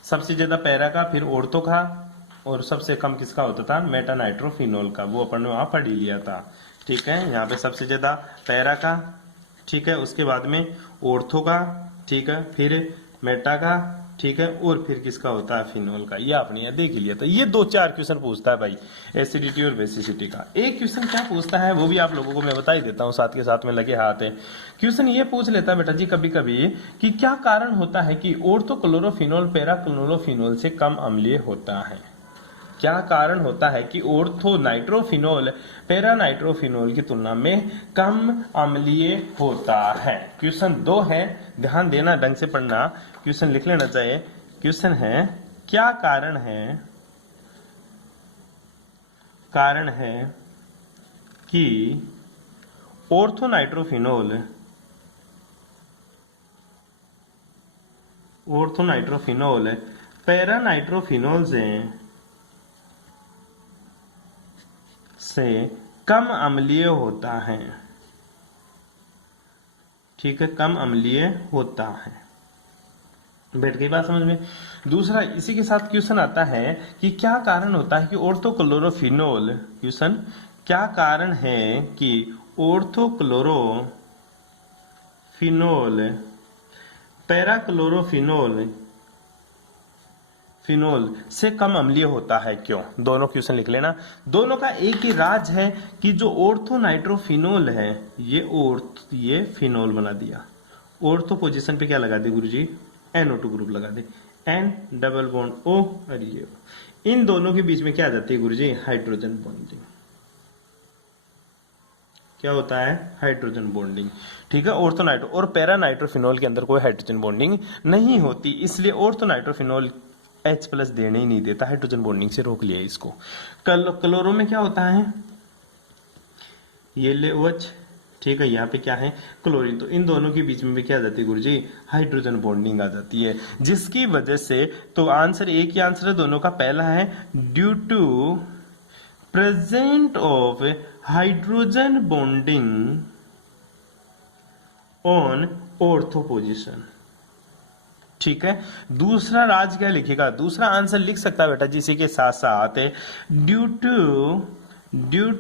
सबसे ज्यादा पैरा का, फिर ऑर्थो का, और सबसे कम किसका होता था, मेटानाइट्रोफिनोल का। वो अपन ने वहां पढ़ लिया था, ठीक है। यहाँ पे सबसे ज्यादा पैरा का, ठीक है, उसके बाद में ऑर्थो का, ठीक है, फिर मेटा का, ठीक है, और फिर किसका होता है, फिनोल का। ये आपने यहाँ देख लिया था। ये 2-4 क्वेश्चन पूछता है भाई एसिडिटी और बेसिसिटी का। एक क्वेश्चन क्या पूछता है वो भी आप लोगों को मैं बता ही देता हूँ, साथ के साथ में लगे हाथ है। क्वेश्चन ये पूछ लेता है बेटा जी कभी कभी कि क्या कारण होता है कि ऑर्थोक्लोरोफिनोल पैराक्लोरोफिनोल से कम अम्लीय होता है। क्या कारण होता है कि ऑर्थो नाइट्रोफिनोल पैरानाइट्रोफिनोल की तुलना में कम अम्लीय होता है। क्वेश्चन 2 है, ध्यान देना, ढंग से पढ़ना, क्वेश्चन लिख लेना चाहिए। क्वेश्चन है, क्या कारण है कि ऑर्थोनाइट्रोफिनोल पैरानाइट्रोफिनोल से कम अम्लीय होता है, ठीक है, कम अम्लीय होता है। बैठ गई बात समझ में? दूसरा इसी के साथ क्वेश्चन आता है कि क्या कारण होता है कि ऑर्थोक्लोरोफिनोल, क्वेश्चन, क्या कारण है कि ऑर्थोक्लोरोफिनोल पैराक्लोरोफिनोल से कम अम्लीय होता है, क्यों? दोनों क्वेश्चन लिख लेना। दोनों का एक ही राज है कि जो ऑर्थोनाइट्रोफिनोल है, ये फिनोल बना दिया। ऑर्थो पोजीशन पे क्या लगा दे गुरुजी, NO2 ग्रुप लगा दे, N डबल बॉन्ड O, और ये इन दोनों के बीच में क्या आ जाती है गुरुजी, हाइड्रोजन बॉन्डिंग। क्या होता है, हाइड्रोजन बॉन्डिंग, ठीक है। ऑर्थोनाइट्रो और पैरानाइट्रोफिनोल के अंदर कोई हाइड्रोजन बॉन्डिंग नहीं होती, इसलिए ऑर्थोनाइट्रोफिनोल H+ देने ही नहीं देता, हाइड्रोजन बॉन्डिंग से रोक लिया इसको। क्लोरो में क्या होता है, ये ले OH, ठीक है, यहाँ पे क्या है, क्लोरीन। तो इन दोनों के बीच में भी क्या आ जाती है गुरुजी, हाइड्रोजन बॉन्डिंग आ जाती है, जिसकी वजह से तो आंसर एक ही आंसर है दोनों का। पहला है due to present of hydrogen bonding on ortho position, ठीक है। दूसरा राज क्या लिखेगा, दूसरा आंसर लिख सकता है बेटा जी इसी के साथ साथ, due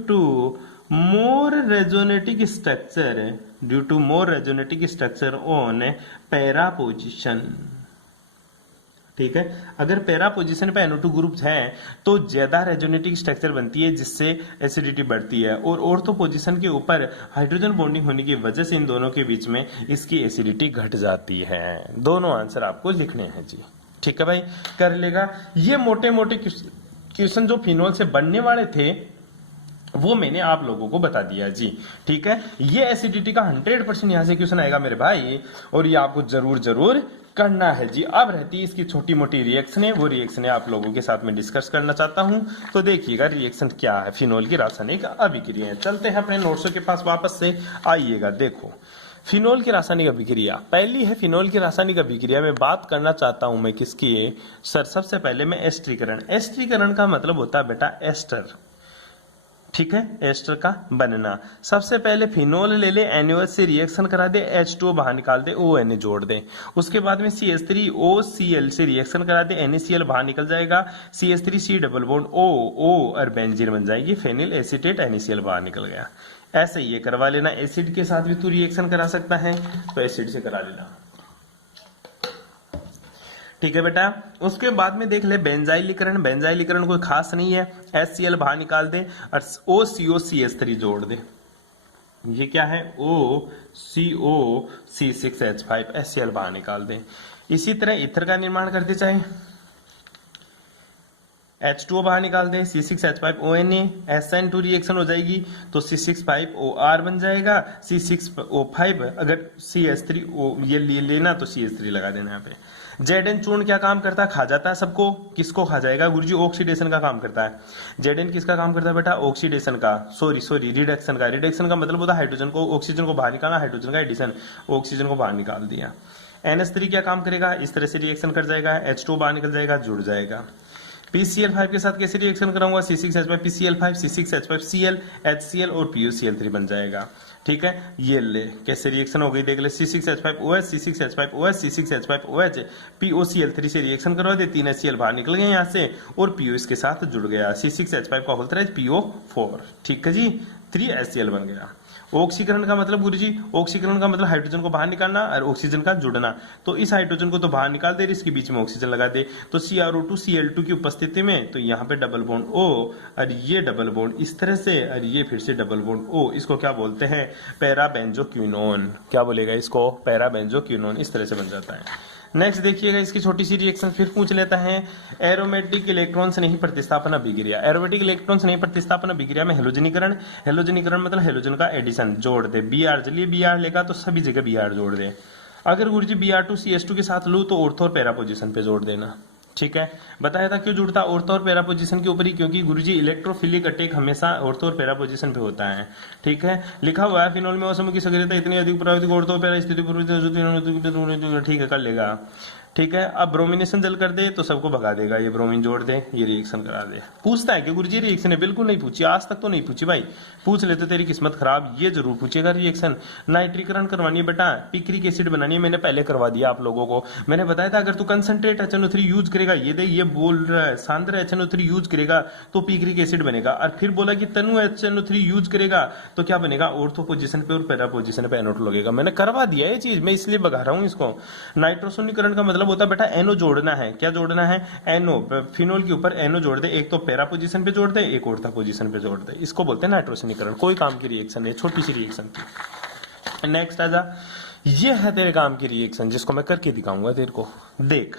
to more resonating structure on para position, ठीक है। अगर पैरा पोजीशन पे NO2 ग्रुप है तो ज्यादा रेजोनेटिक स्ट्रक्चर बनती है, जिससे एसिडिटी बढ़ती है, और ऑर्थो पोजीशन के ऊपर हाइड्रोजन बॉन्डिंग होने की वजह से इन दोनों के बीच में इसकी एसिडिटी घट जाती है। दोनों आंसर आपको लिखने हैं जी, ठीक है भाई, कर लेगा। ये मोटे मोटे क्वेश्चन जो फिनोल से बनने वाले थे वो मैंने आप लोगों को बता दिया जी, ठीक है। ये एसिडिटी का 100% यहां से क्वेश्चन आएगा मेरे भाई, और ये आपको जरूर करना है जी। अब रहती है इसकी छोटी मोटी रिएक्शन है, वो रिएक्शन आप लोगों के साथ में डिस्कस करना चाहता हूं, तो देखिएगा रिएक्शन क्या है, फिनोल की रासायनिक अभिक्रिया। चलते हैं अपने नोट्सों के पास वापस से, आइएगा। देखो फिनोल की रासायनिक अभिक्रिया, पहली है फिनोल की रासायनिक अभिक्रिया में बात करना चाहता हूं मैं किसकी है सर, सबसे पहले मैं एस्टरीकरण। एस्टरीकरण का मतलब होता है बेटा एस्टर, ठीक है, एस्टर का बनना। सबसे पहले फिनोल ले ले, NaOH से रिएक्शन करा दे, H2O बाहर निकाल दे, ONA जोड़ दे। उसके बाद में CH3OCl से रिएक्शन करा दे, NaCl बाहर निकल जाएगा, CH3C डबल बॉन्ड O और बेंजीन बन जाएगी, फेनिल एसीटेट, NaCl बाहर निकल गया। ऐसे ये करवा लेना। एसिड के साथ भी तू रिएक्शन करा सकता है तो एसिड से करा लेना। ठीक है बेटा। उसके बाद में देख ले बेंजाइलीकरण। बेंजाइलीकरण कोई खास नहीं है, HCl बाहर निकाल दे और OCOCH3 जोड़ दे। ये क्या है, OCOC6H5, HCl बाहर निकाल दे। इसी तरह ईथर का निर्माण करते चाहे, H2O बाहर निकाल दे, C6H5ONA, SN2 रिएक्शन हो जाएगी तो C6H5OR बन जाएगा, C6O5 अगर CH3O ये लेना तो CH3 लगा देना यहाँ पे। Zn चूर्ण क्या काम करता है, खा जाता है सबको। किसको खा जाएगा गुरुजी, ऑक्सीडेशन का काम करता है। Zn किसका काम करता है बेटा, ऑक्सीडेशन का, सॉरी रिडक्शन का। रिडक्शन का मतलब होता है हाइड्रोजन को, ऑक्सीजन को बाहर निकालना, हाइड्रोजन का एडिशन, ऑक्सीजन को बाहर निकाल दिया। NH3 क्या काम करेगा, इस तरह से रिएक्शन कर जाएगा, H2 बाहर निकल जाएगा, जुड़ जाएगा। PCl5 के साथ कैसे रिएक्शन कराऊंगा, C6H5 PCl5, C6H5 Cl, HCl और PuCl3 बन जाएगा। ठीक है, ये ले कैसे रिएक्शन हो गई देख ले, C6H5OH, C6H5OH, C6H5OH, POCl3 से रिएक्शन करवा दे, 3 HCl बाहर निकल गए यहाँ से और PO इसके साथ जुड़ गया, C6H5 का होल तरह PO4। ठीक है जी, 3 HCl बन गया। ऑक्सीकरण का मतलब गुरुजी, ऑक्सीकरण का मतलब हाइड्रोजन को बाहर निकालना और ऑक्सीजन का जुड़ना। तो इस हाइड्रोजन को तो बाहर निकाल दे, इसके बीच में ऑक्सीजन लगा दे, तो CrO2 Cl2 की उपस्थिति में तो यहाँ पे डबल बॉन्ड O और ये डबल बॉन्ड इस तरह से और ये फिर से डबल बॉन्ड O, इसको क्या बोलते हैं, पैराबेंजोक्विनोन। क्या बोलेगा इसको, पैराबेंजोक्विनोन, इस तरह से बन जाता है। नेक्स्ट देखिएगा इसकी छोटी सी रिएक्शन फिर पूछ लेता है, एरोमेटिक इलेक्ट्रॉन से नहीं प्रतिस्थापन अभिक्रिया। एरोमेटिक इलेक्ट्रॉन से नहीं प्रतिस्थापन अभिक्रिया में हेलोजनीकरण। हेलोजनीकरण मतलब हेलोजन का एडिशन, जोड़ दे। Br चलिए Br लेगा तो सभी जगह Br जोड़ दे। अगर गुरुजी Br2CH2 के साथ लू तो ऑर्थो और पैरा पोजीशन पे जोड़ देना। ठीक है, बताया था क्यों जुड़ता ऑर्थो और पैरा पोजीशन के ऊपर ही, क्योंकि गुरुजी इलेक्ट्रोफिलिक अटैक हमेशा ऑर्थो और पैरा पोजीशन पे होता है। ठीक है, लिखा हुआ है फिनोल में ओसमो की सक्रियता इतनी अधिक प्राकृतिक ऑर्थो और पैरा स्थिति पूर्व, ठीक है कर लेगा। ठीक है, अब ब्रोमिनेशन जल कर दे तो सबको भगा देगा, ये ब्रोमीन जोड़ दे, ये रिएक्शन करा दे। पूछता है कि गुरुजी रिएक्शन है, बिल्कुल नहीं पूछी, आज तक तो नहीं पूछी भाई, पूछ ले तो तेरी किस्मत खराब, ये जरूर पूछेगा रिएक्शन। नाइट्रीकरण करवानी है बेटा, पिक्रिक एसिड बनानी है, मैंने पहले करवा दिया आप लोगों को। मैंने बताया था अगर तू कंसंट्रेट HNO3 यूज करेगा, ये दे ये बोल रहा है सांद्र HNO3 यूज करेगा तो पिक्रिक एसिड बनेगा, और फिर बोला कि तनु HNO3 यूज करेगा तो क्या बनेगा, ऑर्थो पोजीशन पे और पैरा पोजीशन पे NO2 लगेगा। मैंने करवा दिया ये चीज, मैं इसलिए बगा रहा हूँ इसको। नाइट्रोसोनीकरण का मतलब होता है बेटा NO जोड़ना है, क्या जोड़ना है, NO, फिनोल के ऊपर NO जोड़ दे, एक तो पैरा पोजीशन पे जोड़ दे, एक ऑर्थो पोजीशन पे जोड़ दे, इसको बोलते हैं नाइट्रोसोनीकरण। कोई काम की रिएक्शन है, छोटी सी रिएक्शन थी। नेक्स्ट आजा, ये है तेरे काम की रिएक्शन जिसको मैं करके दिखाऊंगा तेरे को। देख,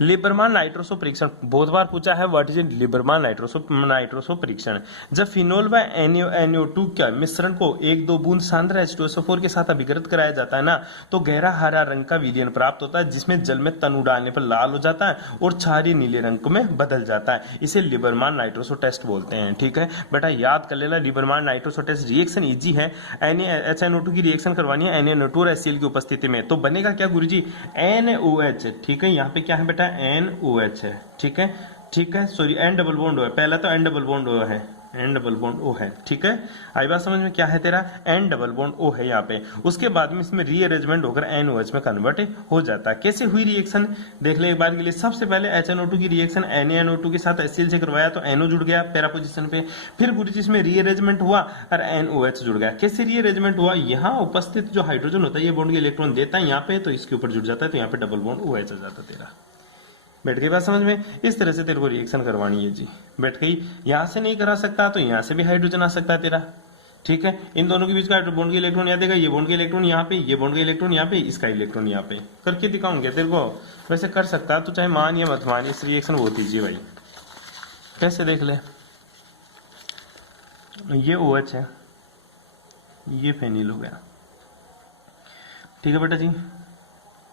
लिबरमान नाइट्रोसो परीक्षण बहुत बार पूछा है, व्हाट इज लिबरमान नाइट्रोसो परीक्षण। जब फिनोल व NO2 का मिश्रण को 1-2 बूंद सांद्र H2SO4 के साथ अभिकृत कराया जाता है ना, तो गहरा हरा रंग का विलयन प्राप्त होता है, जिसमें जल में तनु डालने पर लाल हो जाता है और क्षारीय नीले रंग में बदल जाता है। इसे लिबरमान नाइट्रोसो टेस्ट बोलते हैं। ठीक है बेटा, याद कर लेना, Liebermann nitroso test reaction easy है। HNO2 की रिएक्शन करवानी है NaNO2 और HCl की उपस्थिति में, तो बनेगा क्या गुरुजी, NOH। ठीक है, यहाँ पे क्या है बेटा, NOH है। ठीक है, ठीक है, sorry N double bond O है, पहला तो N डबल बॉन्ड O है, N डबल बॉन्ड O है। ठीक है, आई बात समझ में, क्या है तेरा N डबल बॉन्ड O है यहाँ पे। उसके बाद में इसमें रीअरेंजमेंट होकर NOH में कन्वर्ट हो जाता है। कैसे हुई रिएक्शन देख ले एक बार के लिए। सबसे पहले HNO2 की रिएक्शन NaNO2 के साथ HCl से करवाया तो NO जुड़ गया पैरा पोजीशन पे, फिर गुरुजी इसमें रीअरेंजमेंट हुआ और NOH जुड़ गया। कैसे रीअरेंजमेंट हुआ, यहाँ उपस्थित जो हाइड्रोजन होता है ये बॉन्ड के इलेक्ट्रॉन देता है यहाँ पे, तो इसके ऊपर जुड़ जाता है, तो यहाँ पे डबल बॉन्ड OH आ जाता है तेरा। बैठ गई बात समझ में, इस तरह से तेरे को रिएक्शन करवानी है जी। बैठ गई, यहां से नहीं करा सकता तो यहां से भी हाइड्रोजन आ सकता है तेरा। ठीक है, इन दोनों के बीच का बॉन्ड के इलेक्ट्रॉन यहाँ देगा, ये बॉन्ड के इलेक्ट्रॉन यहाँ पे, ये बॉन्ड के इलेक्ट्रॉन यहाँ पे, इसका इलेक्ट्रॉन यहाँ पे, करके दिखाऊंगे तेरे को। वैसे कर सकता है तो चाहे मान या मत मान, इस रिएक्शन बहुत ईजी भाई। कैसे देख ले, ये OH है, ये फेनिल हो गया। ठीक है बेटा जी,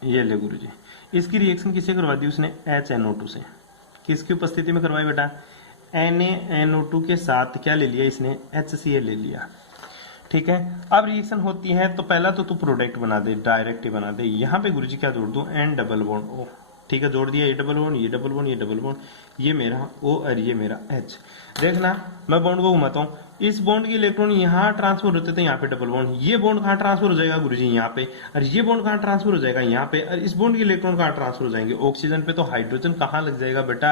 ये ले गुरु जी, इसकी रिएक्शन किससे करवा दी उसने, HNO2 से। किसकी उपस्थिति में करवाई बेटा, NaNO2 के साथ क्या ले लिया इसने, HCl ले लिया। ठीक है, अब रिएक्शन होती है तो पहला तो तू प्रोडक्ट बना दे, डायरेक्ट ही बना दे। यहाँ पे गुरुजी क्या जोड़ दो, N डबल बॉन्ड O। ठीक है, जोड़ दिया, ये डबल बॉन्ड, ये डबल बॉन्ड, ये डबल बॉन्ड, ये मेरा O और ये मेरा H। देखना मैं बॉन्ड को घुमाता हूँ, इस बॉन्ड के इलेक्ट्रॉन यहाँ ट्रांसफर होते थे, यहाँ पे डबल बॉन्ड, ये बॉन्ड कहाँ ट्रांसफर हो जाएगा गुरुजी यहाँ पे, और ये बॉन्ड कहाँ ट्रांसफर हो जाएगा यहाँ पे, और इस बॉन्ड के इलेक्ट्रॉन कहाँ ट्रांसफर हो जाएंगे ऑक्सीजन पे। तो हाइड्रोजन कहाँ लग जाएगा बेटा,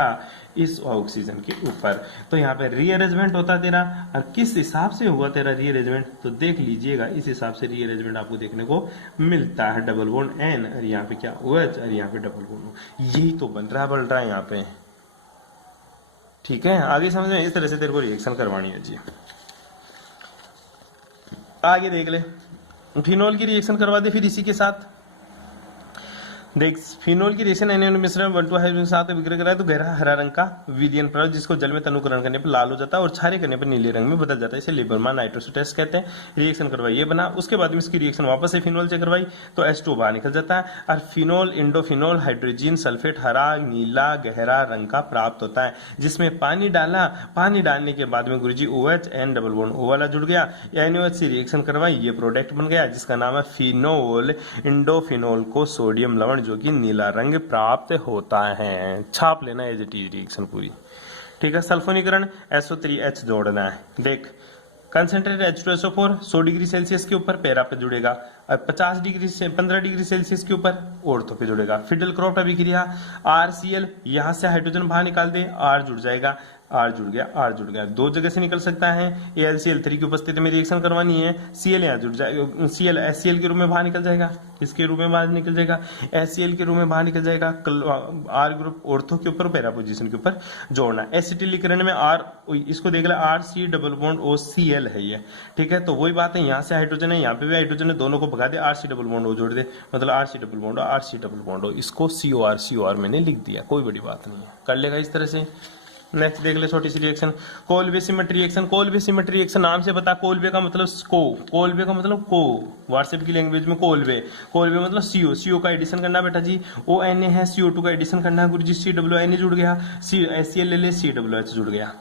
इस ऑक्सीजन के ऊपर। तो यहाँ पे रीअरेंजमेंट होता तेरा, और किस हिसाब से हुआ तेरा रीअरेंजमेंट तो देख लीजिएगा, इस हिसाब से रीअरेंजमेंट आपको देखने को मिलता है। डबल बॉन्ड एन और यहाँ पे क्या OH और यहाँ पे डबल बॉन्ड, यही तो बन रहा है यहाँ पे। ठीक है, आगे समझ में, इस तरह से तेरे को रिएक्शन करवानी है जी। आगे देख ले, फिनोल की रिएक्शन करवा दे फिर इसी के साथ। देख, फिनोल की रिएक्शन एनियन मिश्रण 1,2 हाइड्रोजन के साथ विक्रय कराए तो गहरा हरा रंग का विलयन प्राप्त, जिसको जल में तनुकरण करने पर लाल हो जाता है और क्षारीय करने पर नीले रंग में बदल जाता है। इसे लिबरमान नाइट्रोस टेस्ट कहते हैं। रिएक्शन करवाई ये बना, उसके बाद में इसकी रिएक्शन वापस से फिनोल से करवाई तो H2 बाहर निकल जाता है और फिनोल इंडोफिनोल हाइड्रोजन सल्फेट हरा नीला गहरा रंग का प्राप्त होता है, जिसमें पानी डाला। पानी डालने के बाद में गुरुजी OH N double bond O वाला जुड़ गया, NaOH से रिएक्शन करवाई, ये प्रोडक्ट बन गया जिसका नाम है फिनोल इंडोफिनोल को सोडियम लवण जो कि नीला रंग प्राप्त होता है। छाप लेना एज इट इज रिएक्शन पूरी। ठीक है, सल्फोनीकरण SO3H जोड़ना है। देख, कंसेंट्रेट H2SO4 100 डिग्री सेल्सियस के ऊपर पैरा पे जुड़ेगा और 50 डिग्री से 15 डिग्री सेल्सियस के ऊपर ऑर्थो पे जुड़ेगा। फिडल क्रॉफ्ट अभिक्रिया RCl, यहां से हाइड्रोजन बाहर निकाल दे, R जुड़ जाएगा, R जुड़ गया, दो जगह से निकल सकता है। AlCl3 की उपस्थिति में रिएक्शन करवानी है, Cl यहाँ जुड़ जाएगा, Cl HCl के रूप में बाहर निकल जाएगा, किसके रूप में बाहर निकल जाएगा, HCl के रूप में बाहर निकल जाएगा। R ग्रुप ऑर्थो के ऊपर पैरा पोजीशन के ऊपर जोड़ना। एसिटिलीकरण में R, इसको देख ले, RC डबल बॉन्ड OCl है ये। ठीक है, तो वही बात है, यहाँ से हाइड्रोजन है, यहाँ पे भी हाइड्रोजन है, दोनों को भगा दे, RC डबल बॉन्ड O जोड़ दे, मतलब RC double bond RC double bond O, इसको COR मैंने लिख दिया, कोई बड़ी बात नहीं है, कर लेगा इस तरह से। नेक्स्ट देख ले छोटी सी reaction, Kolbe Schmitt reaction. Kolbe Schmitt reaction नाम से बता, कोल्बे का मतलब कोल्बे का मतलब को, व्हाट्सएप की लैंग्वेज में कोल्बे मतलब CO का एडिशन करना बेटा जी, ONA है, CO2 का एडिशन करना है गुरुजी, CONA जुड़ गया, HCl ले ले, COH जुड़ गया।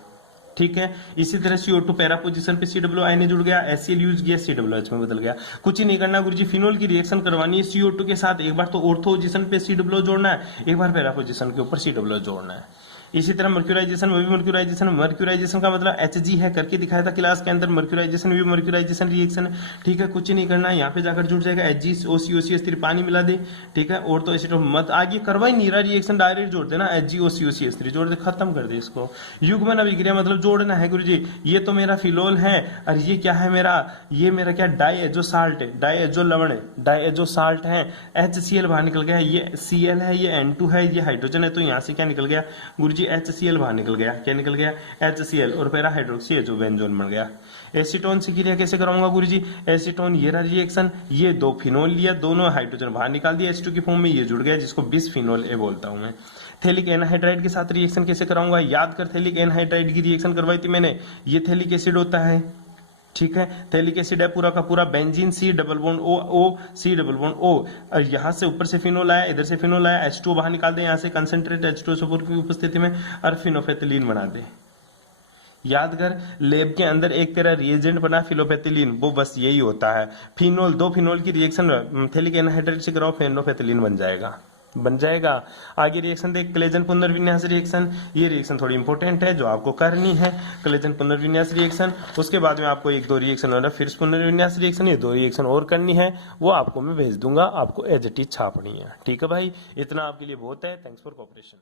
ठीक है, इसी तरह CO2 पैरा पोजीशन पे CONA जुड़ गया, HCl यूज किया, COH में बदल गया। कुछ ही नहीं करना गुरुजी, फिनोल की रिएक्शन करवानी है CO2 के साथ, एक बार तो ऑर्थो पोजीशन पे COH जोड़ना है, एक बार पैरा पोजीशन के ऊपर COH जोड़ना है। इसी तरह मर्क्यूराइजेशन में भी मर्क्यूराइजेशन का मतलब Hg है, करके दिखाया था क्लास के अंदर। मर्क्यूराइजेशन भी मर्क्यूराइजेशन रिएक्शन है। ठीक है, कुछ नहीं करना है, यहाँ पे जाकर जुड़ जाएगा HgOCOCH3, पानी मिला दे। ठीक है, और तो एसिटो मत आगे करवा ही नहीं रहा रिएक्शन, डायरेक्ट जोड़ देना, HgOCOCH3 जोड़ दे, खत्म कर दे इसको। युग्मन अभिक्रिया मतलब जोड़ना है गुरुजी, ये तो मेरा फिनोल है और ये क्या है मेरा, ये मेरा क्या डाइएजो साल्ट है, डाइएजो लवण है, डाइएजो साल्ट है। HCl बाहर निकल गया, ये Cl है, ये N2 है, ये हाइड्रोजन है, तो यहाँ से क्या निकल गया गुरुजी, HCl बाहर निकल गया। क्या निकल गया, HCl, और पैरा हाइड्रोक्सी जो बेंजोन बन गया। एसीटोन से क्रिया कैसे कराऊंगा गुरुजी, एसीटोन ये रहा रिएक्शन, ये दो फिनोल लिया, दोनों हाइड्रोजन बाहर निकाल दिया, H2 की फॉर्म में ये जुड़ गया, जिसको बिसफिनोल ए बोलता हूं मैं। थैलिक एनहाइड्राइड के साथ रिएक्शन कैसे कराऊंगा, याद कर, थैलिक एनहाइड्राइड की रिएक्शन करवाई थी मैंने, ये थैलिक एसिड होता है। ठीक है, थैलिक एसिड है पूरा का पूरा, benzene C double bond O C double bond O, और यहाँ से ऊपर से फिनोल आया, इधर से फिनोल आया, H2 बाहर निकाल दे, यहाँ से कंसंट्रेट H2SO4 की उपस्थिति में, और फिनोफेथिलीन बना दे। याद कर, लैब के अंदर एक तेरा रिएजेंट बना फिलोपेथिलीन, वो बस यही होता है। फिनोल, दो फिनोल की रिएक्शन थैलिक एनहाइड्राइड से कराओ, फिनोफेथिलीन बन जाएगा। आगे रिएक्शन देख, क्लेजन पुनर्विन्यास रिएक्शन, ये रिएक्शन थोड़ी इंपॉर्टेंट है जो आपको करनी है, क्लेजन पुनर्विन्यास रिएक्शन। उसके बाद में आपको एक दो रिएक्शन और फिर पुनर्विन्यास रिएक्शन, ये दो रिएक्शन और करनी है, वो आपको मैं भेज दूंगा, आपको एज इट इज छापनी है। ठीक है भाई, इतना आपके लिए बहुत है। Thanks for cooperation.